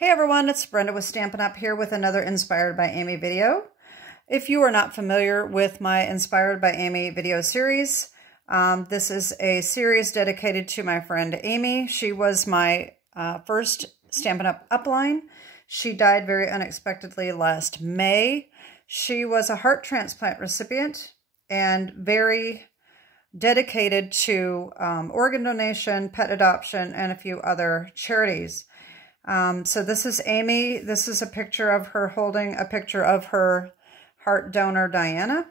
Hey everyone, it's Brenda with Stampin' Up! Here with another Inspired by Amy video. If you are not familiar with my Inspired by Amy video series, this is a series dedicated to my friend Amy. She was my first Stampin' Up! Upline. She died very unexpectedly last May. She was a heart transplant recipient and very dedicated to organ donation, pet adoption, and a few other charities. So this is Amy. This is a picture of her holding a picture of her heart donor, Diana.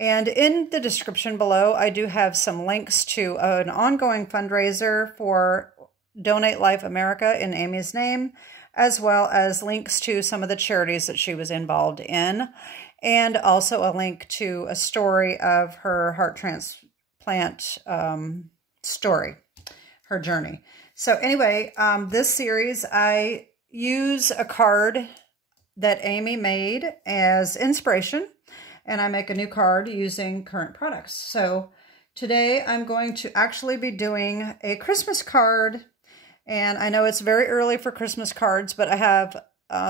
And in the description below, I do have some links to an ongoing fundraiser for Donate Life America in Amy's name, as well as links to some of the charities that she was involved in, and also a link to a story of her heart transplant story, her journey. So anyway, this series, I use a card that Amy made as inspiration, and I make a new card using current products. So today I'm going to actually be doing a Christmas card, and I know it's very early for Christmas cards, but I have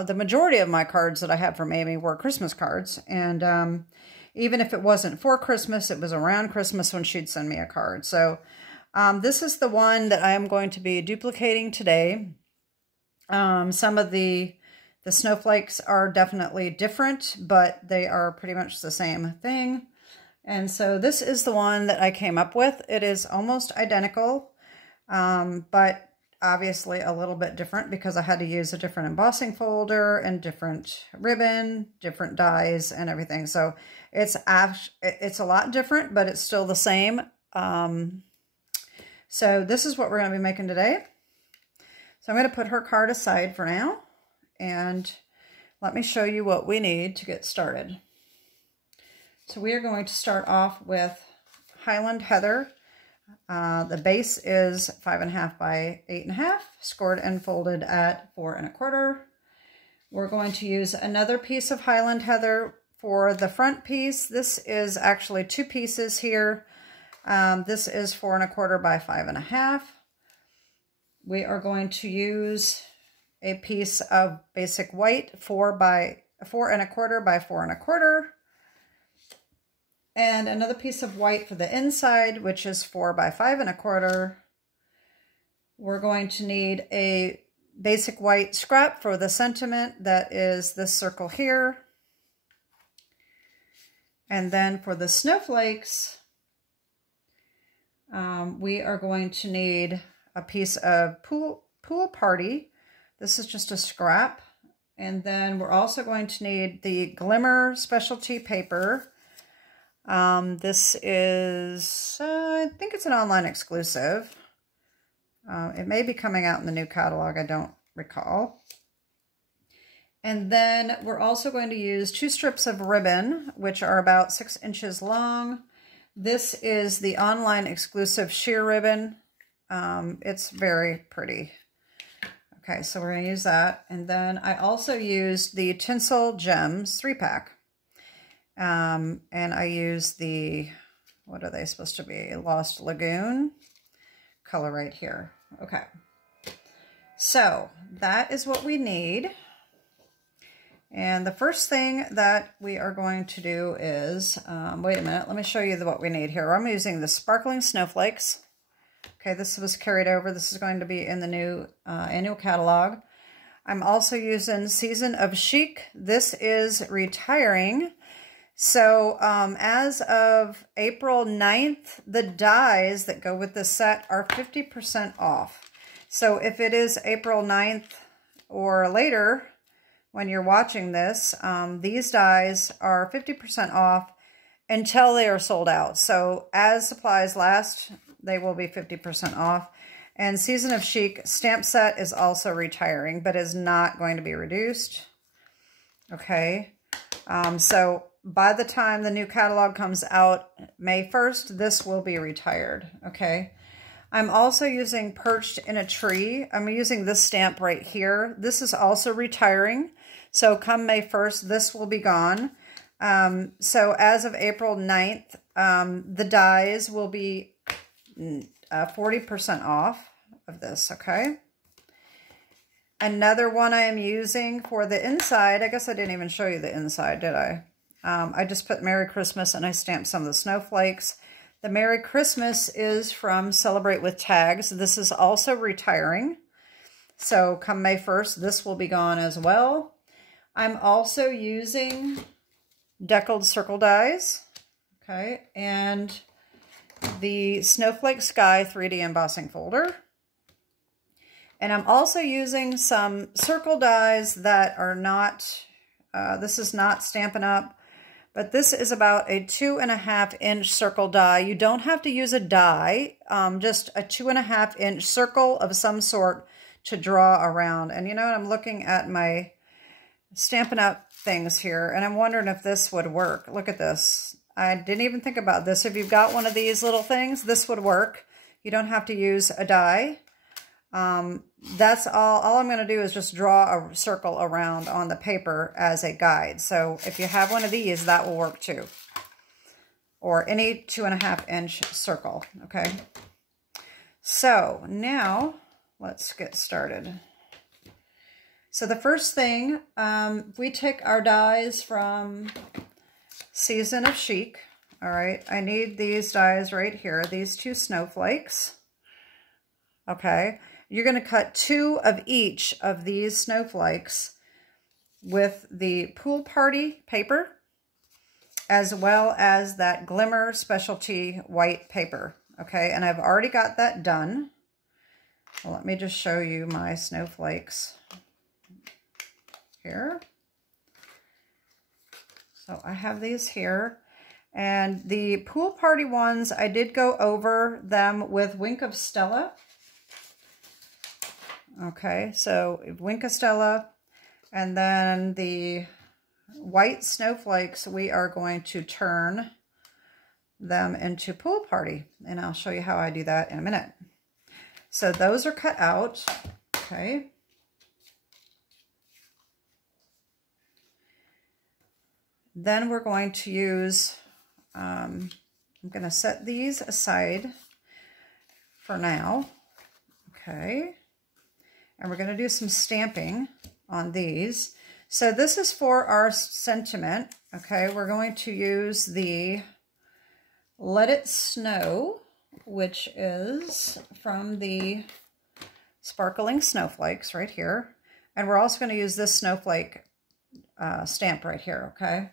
the majority of my cards that I have from Amy were Christmas cards, and even if it wasn't for Christmas, it was around Christmas when she'd send me a card. So this is the one that I am going to be duplicating today. Some of the snowflakes are definitely different, but they are pretty much the same thing. And so this is the one that I came up with. It is almost identical, but obviously a little bit different because I had to use a different embossing folder and different ribbon, different dies and everything. So it's a lot different, but it's still the same. So this is what we're going to be making today. So I'm going to put her card aside for now, and let me show you what we need to get started. So we are going to start off with Highland Heather. The base is 5.5 by 8.5, scored and folded at 4 1/4. We're going to use another piece of Highland Heather for the front piece. This is actually 2 pieces here. This is 4 1/4 by 5.5. We are going to use a piece of basic white 4 1/4 by 4 1/4. And another piece of white for the inside, which is 4 by 5 1/4. We're going to need a basic white scrap for the sentiment, that is this circle here. And then for the snowflakes, we are going to need a piece of pool party. This is just a scrap. And then we're also going to need the Glimmer Specialty Paper. This is, I think it's an online exclusive. It may be coming out in the new catalog, I don't recall. And then we're also going to use 2 strips of ribbon, which are about 6 inches long. This is the online exclusive sheer ribbon. It's very pretty. Okay, so we're going to use that. And then I also used the Tinsel Gems 3-pack. And I used the, what are they supposed to be? Lost Lagoon color right here. Okay. So that is what we need. And the first thing that we are going to do is, wait a minute, let me show you what we need here. I'm using the Sparkling Snowflakes. Okay, this was carried over. This is going to be in the new annual catalog. I'm also using Season of Chic. This is retiring. So as of April 9th, the dies that go with this set are 50% off. So if it is April 9th or later, when you're watching this, these dies are 50% off until they are sold out. So as supplies last, they will be 50% off. And Season of Chic stamp set is also retiring, but is not going to be reduced. Okay. So by the time the new catalog comes out, May 1st, this will be retired. Okay. I'm also using Perched in a Tree. I'm using this stamp right here. This is also retiring. So come May 1st, this will be gone. So as of April 9th, the dies will be 40% off of this, okay? Another one I am using for the inside. I guess I didn't even show you the inside, did I? I just put Merry Christmas and I stamped some of the snowflakes. The Merry Christmas is from Celebrate with Tags. This is also retiring. So come May 1st, this will be gone as well. I'm also using deckled circle dies. Okay, and the Snowflake Sky 3D embossing folder. And I'm also using some circle dies that are not, this is not Stampin' Up, but this is about a 2.5 inch circle die. You don't have to use a die, just a 2.5 inch circle of some sort to draw around. And you know what, I'm looking at my Stampin' Up things here, and I'm wondering if this would work. Look at this. I didn't even think about this. If you've got one of these little things, this would work. You don't have to use a die. That's all I'm going to do is just draw a circle around on the paper as a guide. So if you have one of these, that will work too. Or any 2.5 inch circle. Okay. So now let's get started. So the first thing, we take our dies from Season of Chic. All right. I need these dies right here. These 2 snowflakes. Okay. You're going to cut 2 of each of these snowflakes with the Pool Party paper, as well as that Glimmer Specialty white paper. Okay, and I've already got that done. Well, let me just show you my snowflakes here. So I have these here. And the Pool Party ones, I did go over them with Wink of Stella. Okay, so Wink of Stella, and then the white snowflakes, we are going to turn them into Pool Party, and I'll show you how I do that in a minute. So those are cut out, okay. Then we're going to use, I'm going to set these aside for now, okay. And we're going to do some stamping on these. So this is for our sentiment. Okay, we're going to use the Let It Snow, which is from the Sparkling Snowflakes right here. And we're also going to use this snowflake stamp right here, okay?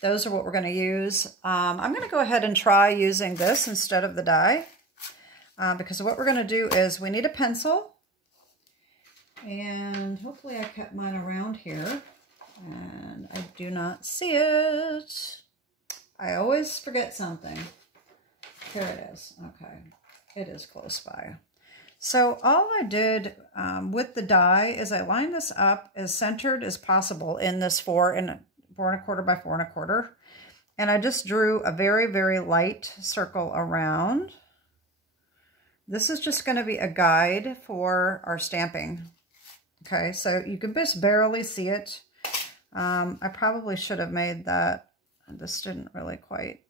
Those are what we're going to use. I'm going to go ahead and try using this instead of the die. Because what we're going to do is we need a pencil. And hopefully I kept mine around here, and I do not see it. I always forget something. Here it is. Okay, it is close by. So all I did with the die is I lined this up as centered as possible in this 4 1/4 by 4 1/4. And I just drew a very, very light circle around. This is just going to be a guide for our stamping. Okay, so you can just barely see it. I probably should have made that. This didn't really quite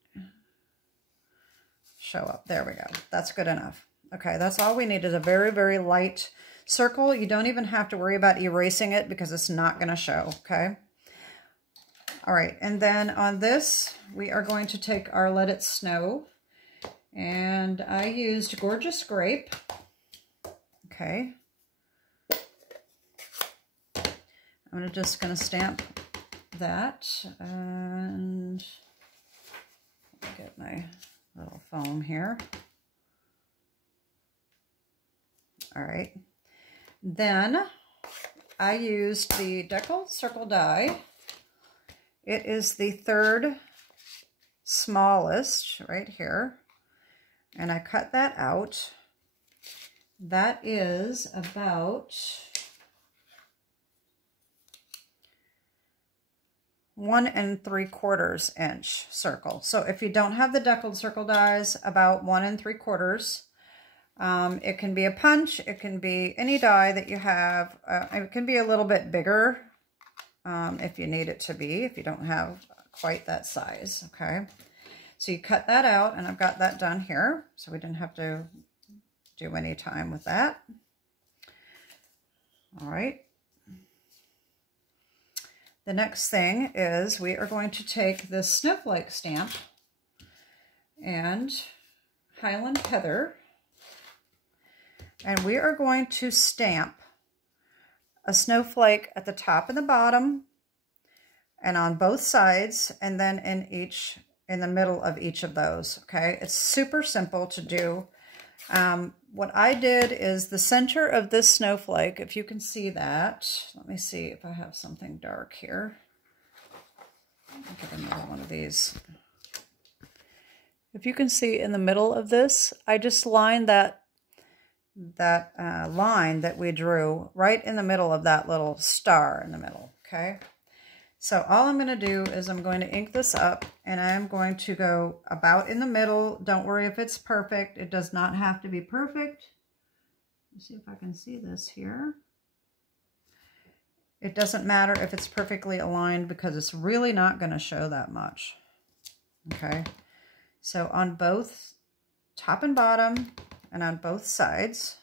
show up. There we go. That's good enough. Okay, that's all we need is a very, very light circle. You don't even have to worry about erasing it because it's not going to show, okay? All right, and then on this, we are going to take our Let It Snow. And I used Gorgeous Grape. Okay. I'm just going to stamp that, and get my little foam here. All right. Then I used the Deckled Circle die. It is the 3rd smallest right here, and I cut that out. That is about 1 3/4 inch circle. So if you don't have the deckled circle dies, about 1 3/4. It can be a punch. It can be any die that you have. It can be a little bit bigger if you need it to be, if you don't have quite that size. Okay. So you cut that out, and I've got that done here. So we didn't have to do any time with that. All right. The next thing is we are going to take this snowflake stamp and Highland Heather, and we are going to stamp a snowflake at the top and the bottom and on both sides, and then in the middle of each of those. Okay, it's super simple to do. What I did is the center of this snowflake, if you can see that, let me see if I have something dark here. I'll get another one of these. If you can see in the middle of this, I just lined that line that we drew right in the middle of that little star in the middle, okay? So all I'm going to do is I'm going to ink this up, and I'm going to go about in the middle. Don't worry if it's perfect. It does not have to be perfect. Let's see if I can see this here. It doesn't matter if it's perfectly aligned because it's really not going to show that much. Okay. So on both top and bottom and on both sides,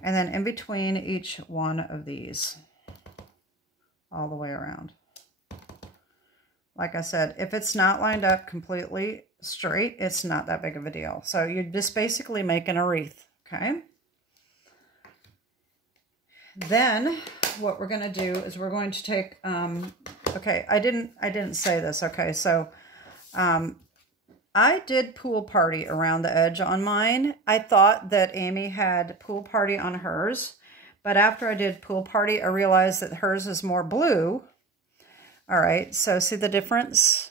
and then in between each one of these, all the way around. Like I said, if it's not lined up completely straight, it's not that big of a deal. So you're just basically making a wreath, okay? Then what we're going to do is we're going to take, okay, I didn't say this, okay, so I did pool party around the edge on mine. I thought that Amy had pool party on hers, but after I did pool party, I realized that hers is more blue. All right, so see the difference?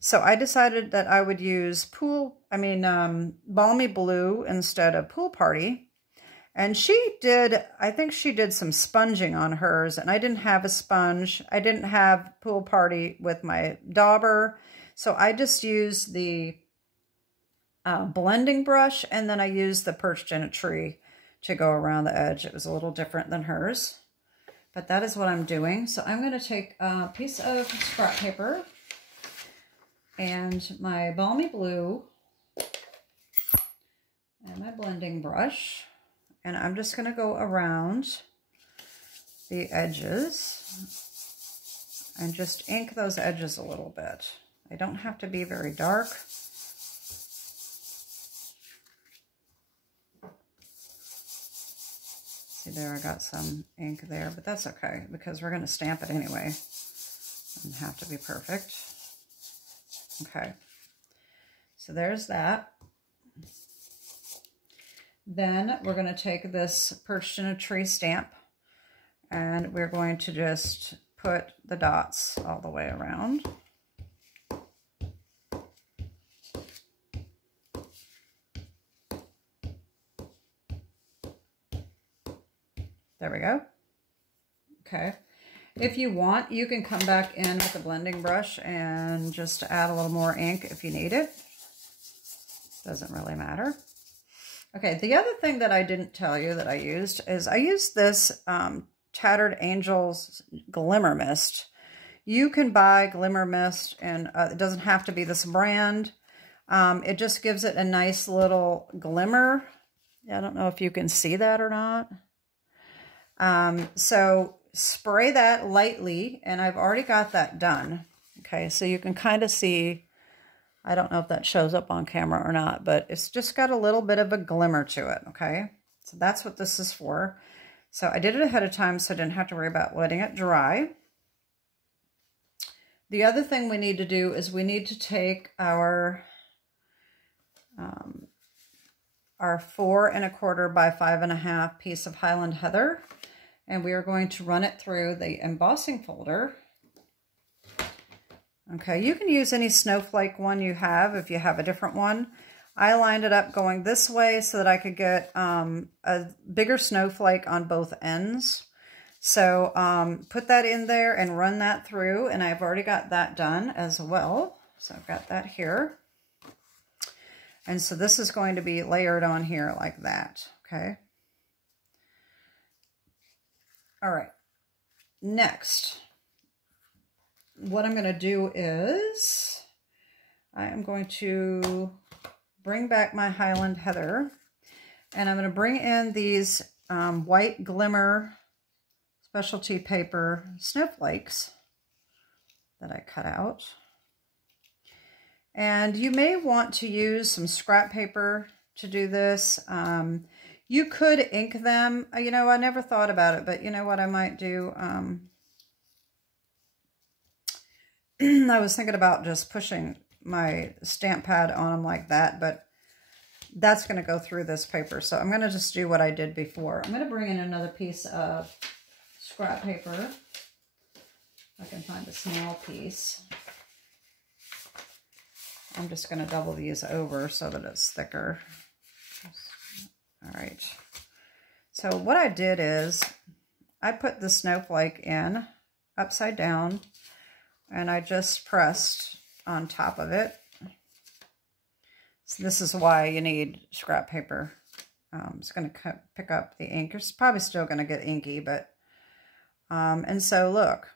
So I decided that I would use balmy blue instead of pool party. And she did, I think she did some sponging on hers, and I didn't have a sponge. I didn't have pool party with my dauber. So I just used the blending brush, and then I used the Perched in a Tree to go around the edge. It was a little different than hers, but that is what I'm doing. So I'm going to take a piece of scrap paper and my balmy blue and my blending brush, and I'm just going to go around the edges and just ink those edges a little bit. They don't have to be very dark. See there, I got some ink there, but that's okay because we're going to stamp it anyway. It doesn't have to be perfect. Okay, so there's that. Then we're going to take this Perched in a Tree stamp, and we're going to just put the dots all the way around. There we go. Okay. If you want, you can come back in with a blending brush and just add a little more ink if you need it. Doesn't really matter. Okay, the other thing that I didn't tell you that I used is I used this Tattered Angels Glimmer Mist. You can buy Glimmer Mist, and it doesn't have to be this brand. It just gives it a nice little glimmer. I don't know if you can see that or not. So spray that lightly, and I've already got that done. Okay, so you can kind of see, I don't know if that shows up on camera or not, but it's just got a little bit of a glimmer to it, okay? So that's what this is for. So I did it ahead of time so I didn't have to worry about letting it dry. The other thing we need to do is we need to take our 4 1/4 by 5 1/2 piece of Highland Heather, and we are going to run it through the embossing folder. Okay, you can use any snowflake one you have if you have a different one. I lined it up going this way so that I could get a bigger snowflake on both ends. So put that in there and run that through, and I've already got that done as well. So I've got that here. And so this is going to be layered on here like that, okay? All right, next, what I'm going to do is I am going to bring back my Highland Heather, and I'm going to bring in these white Glimmer Specialty Paper Snowflakes that I cut out. And you may want to use some scrap paper to do this. You could ink them. You know, I never thought about it, but you know what I might do? I was thinking about just pushing my stamp pad on them like that, but that's going to go through this paper. So I'm going to just do what I did before. I'm going to bring in another piece of scrap paper. If I can find a small piece. I'm just going to double these over so that it's thicker. All right. So what I did is I put the snowflake in upside down and I just pressed on top of it. So this is why you need scrap paper. It's going to pick up the ink. It's probably still going to get inky, but and so look,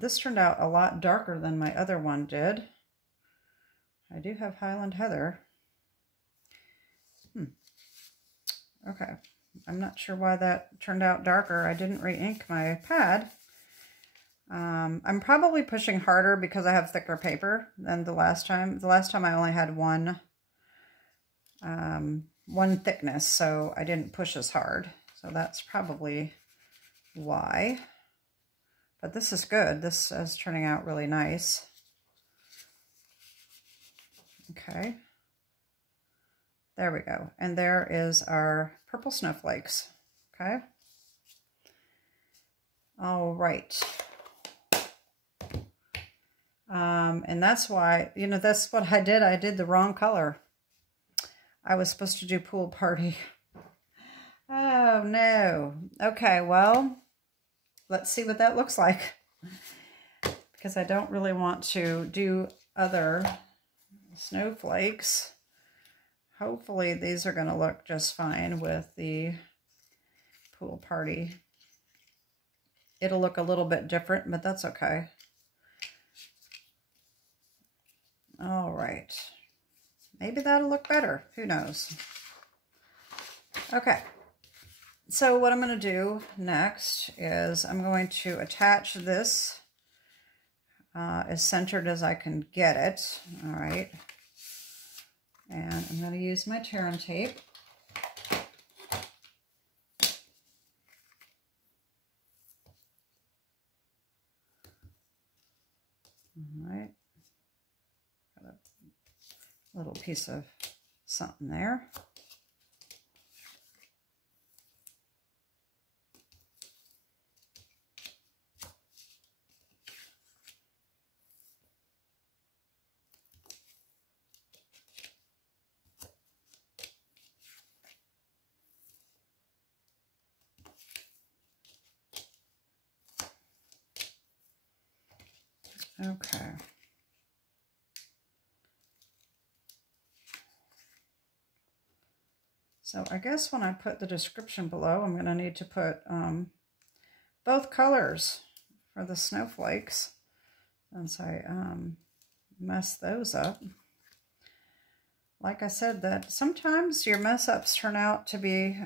this turned out a lot darker than my other one did. I do have Highland Heather. Okay, I'm not sure why that turned out darker. I didn't re-ink my pad. I'm probably pushing harder because I have thicker paper than the last time. The last time I only had one thickness, so I didn't push as hard. So that's probably why. But this is good. This is turning out really nice. Okay. There we go. And there is our purple snowflakes. Okay. All right. And that's why, you know, that's what I did. I did the wrong color. I was supposed to do pool party. Oh, no. Okay, well, let's see what that looks like. Because I don't really want to do other snowflakes. Hopefully these are going to look just fine with the pool party. It'll look a little bit different, but that's okay. All right. Maybe that'll look better. Who knows? Okay. So what I'm going to do next is I'm going to attach this as centered as I can get it. All right. And I'm going to use my tear and tape. All right. Got a little piece of something there. Okay. So I guess when I put the description below, I'm going to need to put both colors for the snowflakes, since I messed those up. Like I said, that sometimes your mess-ups turn out to be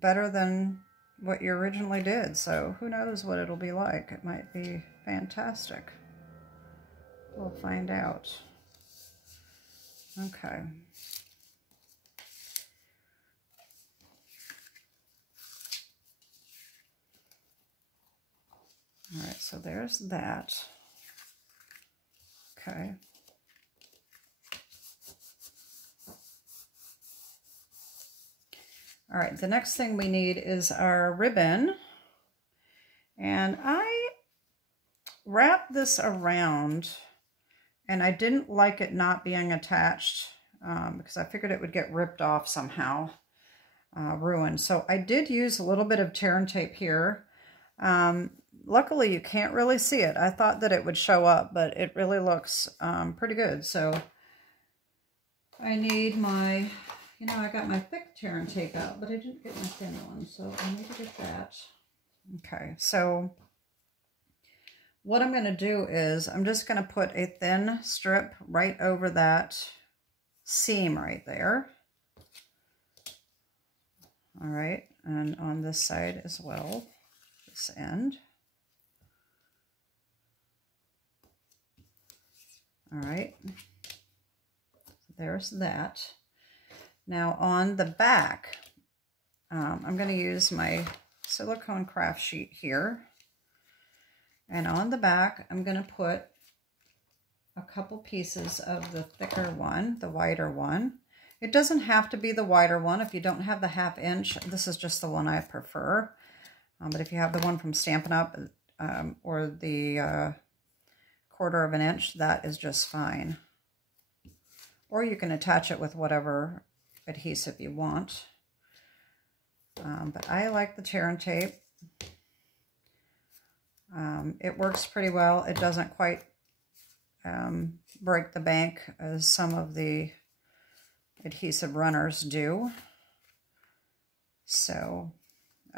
better than what you originally did. So who knows what it'll be like. It might be fantastic. We'll find out. Okay. All right, so there's that. Okay. All right, the next thing we need is our ribbon. And I wrapped this around, and I didn't like it not being attached because I figured it would get ripped off somehow, ruined. So I did use a little bit of tear and tape here. Luckily, you can't really see it. I thought that it would show up, but it really looks pretty good. So I need my, you know, I got my thick tear and tape out, but I didn't get my thin one, so I need to get that. Okay, so what I'm going to do is I'm just going to put a thin strip right over that seam right there. All right, and on this side as well, this end. All right, there's that. Now on the back, I'm going to use my silicone craft sheet here. And on the back, I'm going to put a couple pieces of the thicker one, the wider one. It doesn't have to be the wider one if you don't have the 1/2 inch. This is just the one I prefer. But if you have the one from Stampin' Up! Or the 1/4 inch, that is just fine. Or you can attach it with whatever adhesive you want. But I like the tear and tape. It works pretty well. It doesn't quite break the bank as some of the adhesive runners do. So,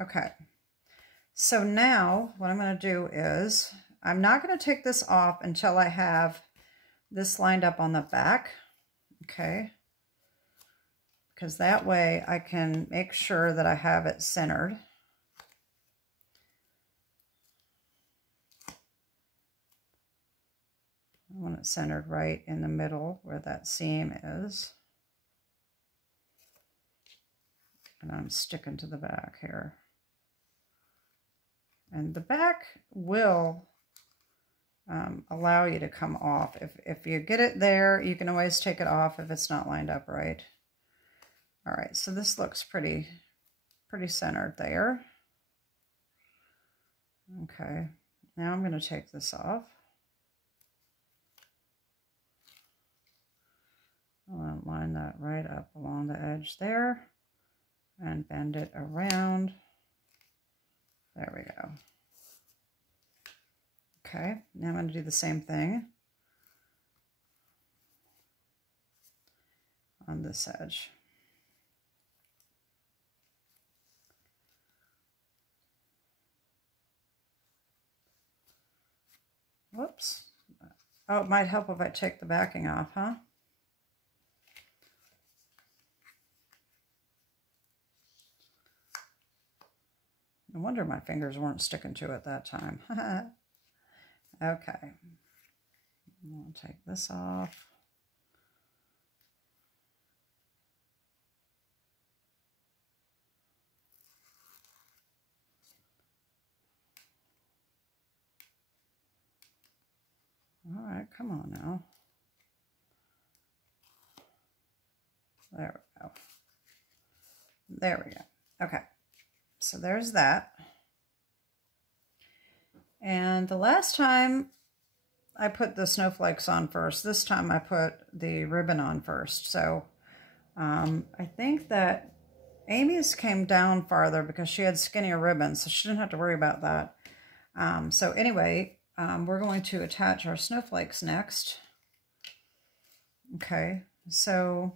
okay. So now what I'm going to do is, I'm not going to take this off until I have this lined up on the back. Okay. Because that way I can make sure that I have it centered. I want it centered right in the middle where that seam is. And I'm sticking to the back here. And the back will allow you to come off. If you get it there, you can always take it off if it's not lined up right. All right, so this looks pretty centered there. Okay, now I'm going to take this off. I want to line that right up along the edge there and bend it around. There we go. Okay, now I'm going to do the same thing on this edge. Whoops. Oh, it might help if I take the backing off, huh? No wonder my fingers weren't sticking to it that time. Okay. I'll take this off. All right, come on now. There we go. There we go. Okay, so there's that. And the last time I put the snowflakes on first. This time I put the ribbon on first. So I think that Amy's came down farther because she had skinnier ribbons, so she didn't have to worry about that. So anyway, we're going to attach our snowflakes next. Okay, so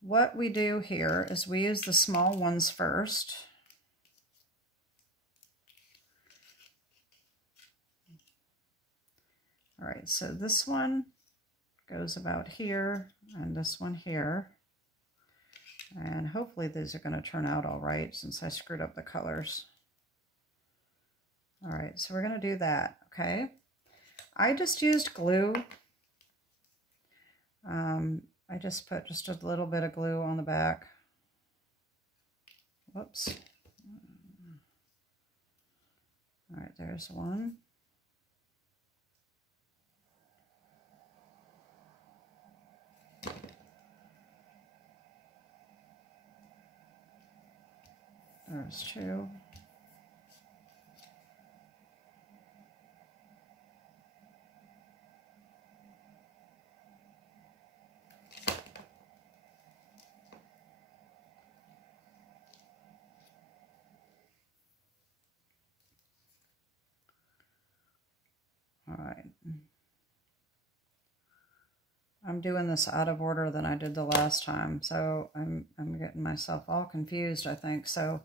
what we do here is we use the small ones first. All right, so this one goes about here and this one here. And hopefully these are going to turn out all right since I screwed up the colors. All right, so we're going to do that, okay? I just used glue. I just put just a little bit of glue on the back. Whoops. All right, there's one. There's two. All right. I'm doing this out of order than I did the last time, so I'm getting myself all confused, I think. So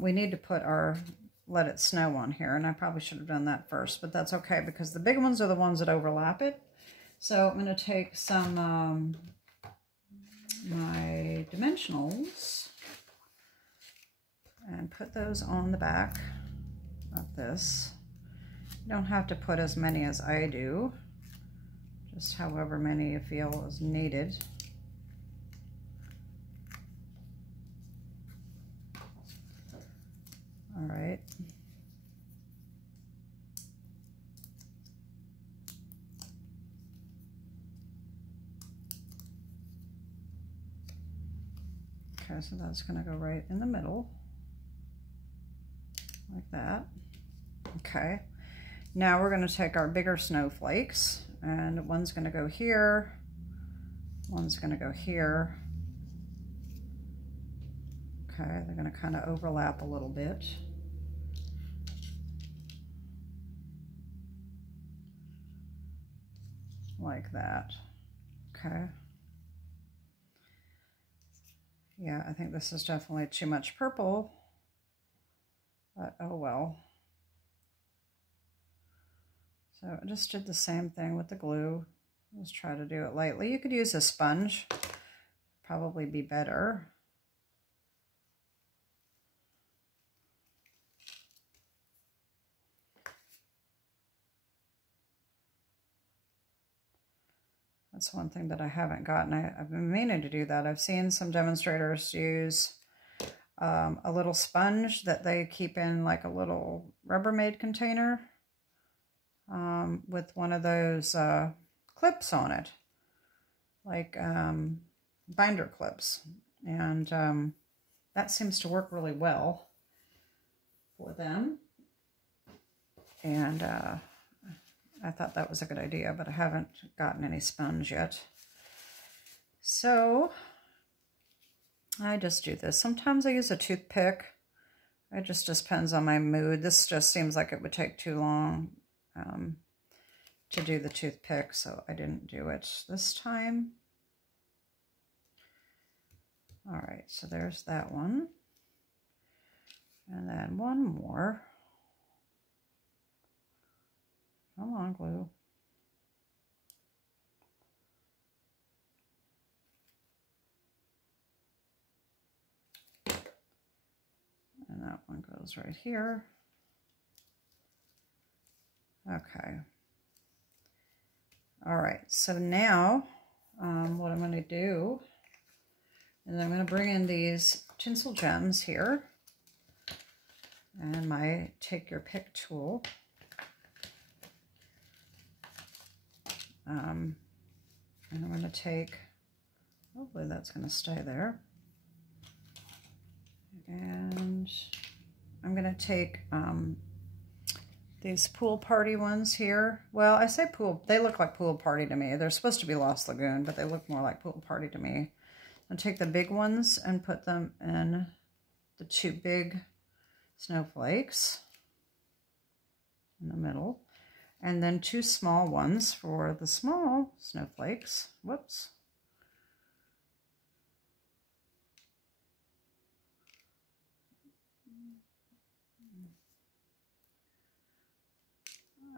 we need to put our Let It Snow on here, and I probably should have done that first, but that's okay because the big ones are the ones that overlap it. So I'm going to take some my dimensionals and put those on the back of this. You don't have to put as many as I do, just however many you feel is needed. All right. Okay, so that's going to go right in the middle, like that. Okay, now we're going to take our bigger snowflakes, and one's going to go here, one's going to go here. Okay, they're going to kind of overlap a little bit. Like that. Okay. Yeah, I think this is definitely too much purple, but oh well. So I just did the same thing with the glue. Just try to do it lightly. You could use a sponge, probably be better. That's one thing that I haven't gotten. I've been meaning to do that. I've seen some demonstrators use a little sponge that they keep in like a little Rubbermaid container with one of those clips on it, like binder clips. And that seems to work really well for them. And I thought that was a good idea, but I haven't gotten any sponge yet. So I just do this. Sometimes I use a toothpick. It just depends on my mood. This just seems like it would take too long to do the toothpick, so I didn't do it this time. All right, so there's that one. And then one more. Come on, glue. And that one goes right here. Okay. All right, so now what I'm going to do is I'm going to bring in these tinsel gems here and my take your pick tool. And I'm going to take, hopefully that's going to stay there. And I'm going to take these pool party ones here. Well, I say pool, they look like pool party to me. They're supposed to be Lost Lagoon, but they look more like pool party to me. I'll take the big ones and put them in the two big snowflakes in the middle. And then two small ones for the small snowflakes. Whoops.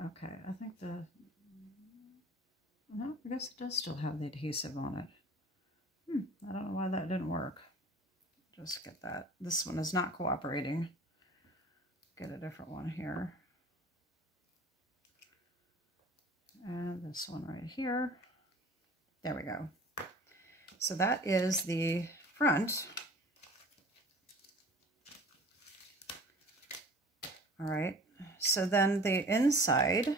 Okay, I think no, I guess it does still have the adhesive on it. I don't know why that didn't work. Just get that. This one is not cooperating. Get a different one here. And this one right here. There we go. So that is the front. All right. So then the inside,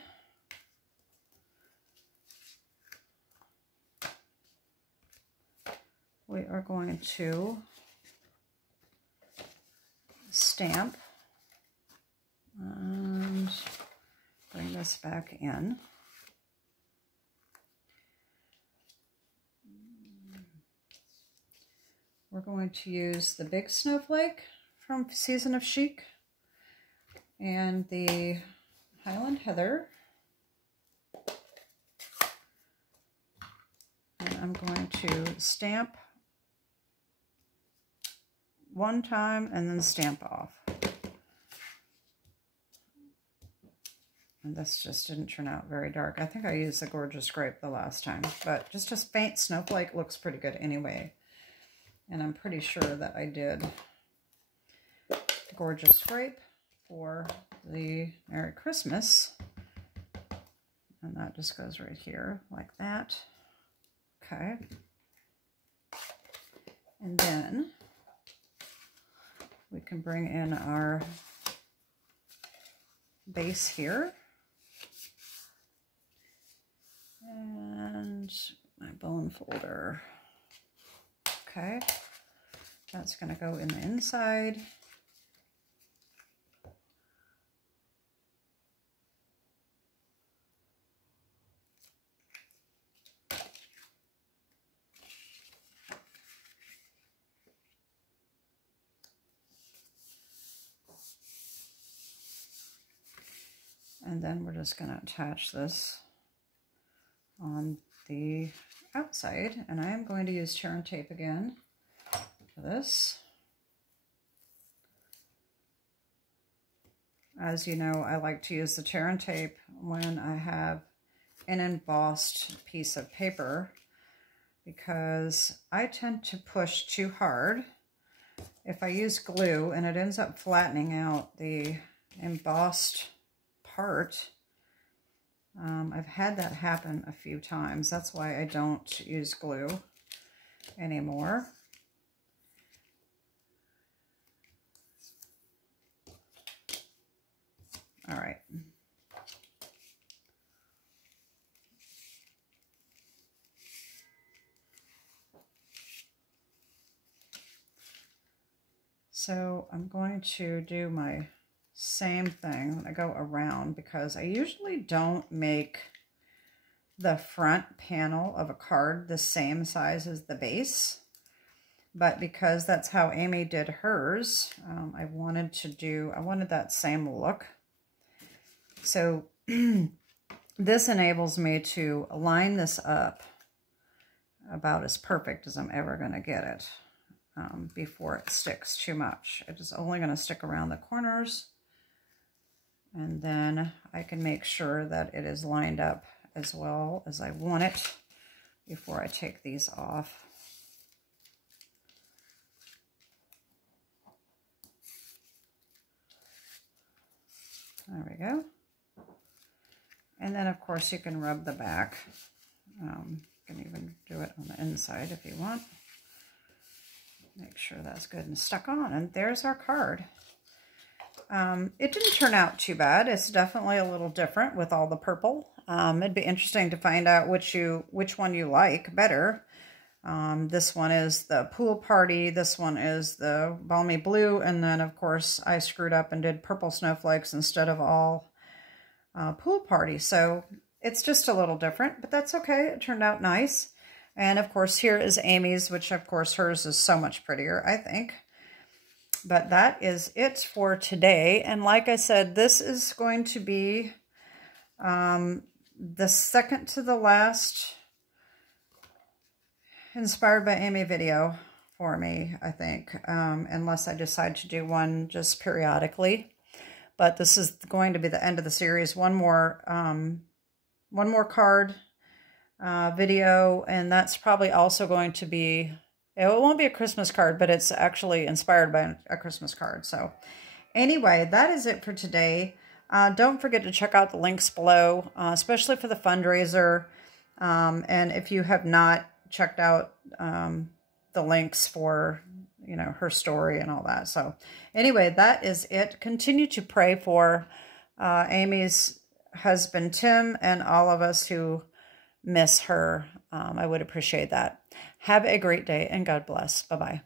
we are going to stamp and bring this back in. We're going to use the big snowflake from Season of Chic and the Highland Heather. And I'm going to stamp one time and then stamp off. And this just didn't turn out very dark. I think I used the Gorgeous Grape the last time, but just a faint snowflake looks pretty good anyway. And I'm pretty sure that I did gorgeous scrape for the Merry Christmas. And that just goes right here like that. Okay. And then we can bring in our base here. And my bone folder. Okay. That's going to go in the inside. And then we're just going to attach this on the outside. And I am going to use tear and tape again for this. As you know, I like to use the tear and tape when I have an embossed piece of paper because I tend to push too hard. If I use glue and it ends up flattening out the embossed part, I've had that happen a few times. That's why I don't use glue anymore. All right. So I'm going to do my same thing when I go around because I usually don't make the front panel of a card the same size as the base. But because that's how Amy did hers, I wanted that same look. So this enables me to line this up about as perfect as I'm ever going to get it before it sticks too much. It is only going to stick around the corners, and then I can make sure that it is lined up as well as I want it before I take these off. There we go. And then, of course, you can rub the back. You can even do it on the inside if you want. Make sure that's good and stuck on. And there's our card. It didn't turn out too bad. It's definitely a little different with all the purple. It'd be interesting to find out which one you like better. This one is the pool party. This one is the balmy blue. And then, of course, I screwed up and did purple snowflakes instead of all pool party. So it's just a little different, but that's okay. It turned out nice. And, of course, here is Amy's, which, of course, hers is so much prettier, I think. But that is it for today. And like I said, this is going to be the second to the last Inspired by Amy video for me, I think, unless I decide to do one just periodically. But this is going to be the end of the series. One more card video, and that's probably also going to be, it won't be a Christmas card, but it's actually inspired by a Christmas card. So anyway, that is it for today. Don't forget to check out the links below, especially for the fundraiser. And if you have not checked out the links for, you know, her story and all that. So anyway, that is it. Continue to pray for Amy's husband, Tim, and all of us who miss her. I would appreciate that. Have a great day and God bless. Bye-bye.